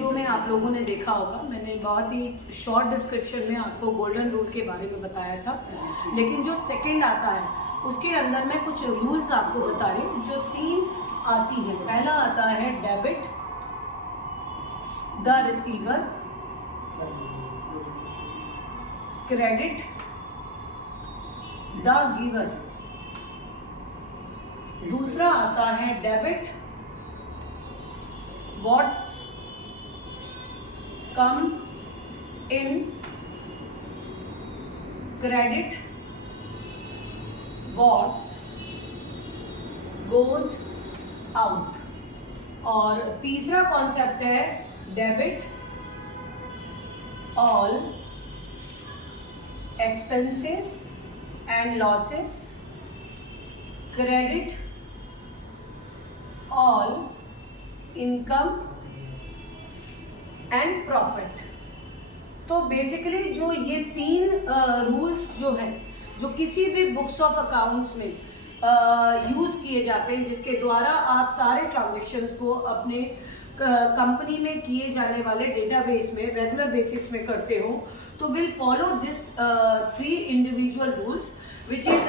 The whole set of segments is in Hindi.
वीडियो में आप लोगों ने देखा होगा, मैंने बहुत ही शॉर्ट डिस्क्रिप्शन में आपको गोल्डन रूल के बारे में बताया था, लेकिन जो सेकंड आता है उसके अंदर मैं कुछ रूल्स आपको बता रही हूँ जो 3 आती है। पहला आता है debit the receiver, credit the giver. दूसरा आता है डेबिट व्हाट्स कम इन, क्रेडिट व्हाट्स गोज आउट। और तीसरा कॉन्सेप्ट है debit all expenses and losses, credit all income and profit. तो बेसिकली जो ये 3 रूल्स जो हैं, जो किसी भी बुक्स ऑफ अकाउंट्स में यूज़ किए जाते हैं, जिसके द्वारा आप सारे ट्रांजैक्शंस को अपने कंपनी में किए जाने वाले डेटाबेस में रेगुलर बेसिस में करते हो, तो will follow this 3 individual rules which is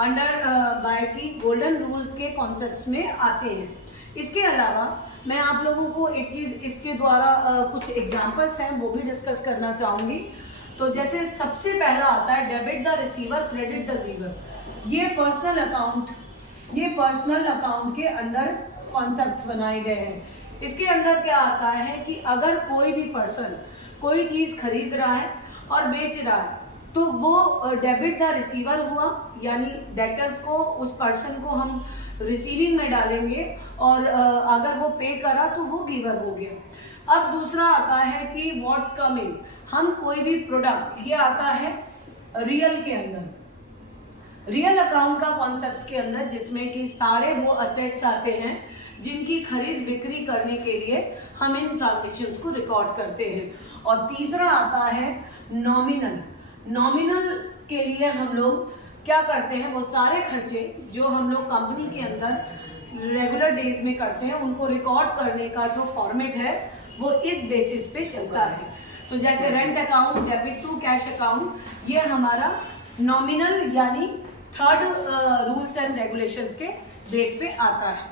under by की गोल्डन रूल के कॉन्सेप्ट्स में आते हैं। इसके अलावा मैं आप लोगों को एक चीज़ इसके द्वारा कुछ एग्जांपल्स हैं वो भी डिस्कस करना चाहूँगी। तो जैसे सबसे पहला आता है debit the receiver, credit the giver. ये पर्सनल अकाउंट के अंदर कॉन्सेप्ट्स बनाए गए हैं। इसके अंदर क्या आता है कि अगर कोई भी पर्सन कोई चीज़ खरीद रहा है और बेच रहा है, तो वो डेबिट द रिसीवर हुआ, यानी डेटर्स को, उस पर्सन को हम रिसीविंग में डालेंगे, और अगर वो पे करा तो वो गिवर हो गया। अब दूसरा आता है कि व्हाट्स कमिंग, हम कोई भी प्रोडक्ट, ये आता है रियल के अंदर, रियल अकाउंट का कॉन्सेप्ट के अंदर, जिसमें कि सारे वो असेट्स आते हैं जिनकी खरीद बिक्री करने के लिए हम इन ट्रांजेक्शन्स को रिकॉर्ड करते हैं। और तीसरा आता है नॉमिनल के लिए हम लोग क्या करते हैं, वो सारे खर्चे जो हम लोग कंपनी के अंदर रेगुलर डेज में करते हैं, उनको रिकॉर्ड करने का जो फॉर्मेट है वो इस बेसिस पे चलता है। तो जैसे rent account, debit to cash account, ये हमारा नॉमिनल यानी 3rd रूल्स एंड रेगुलेशंस के बेस पे आता है।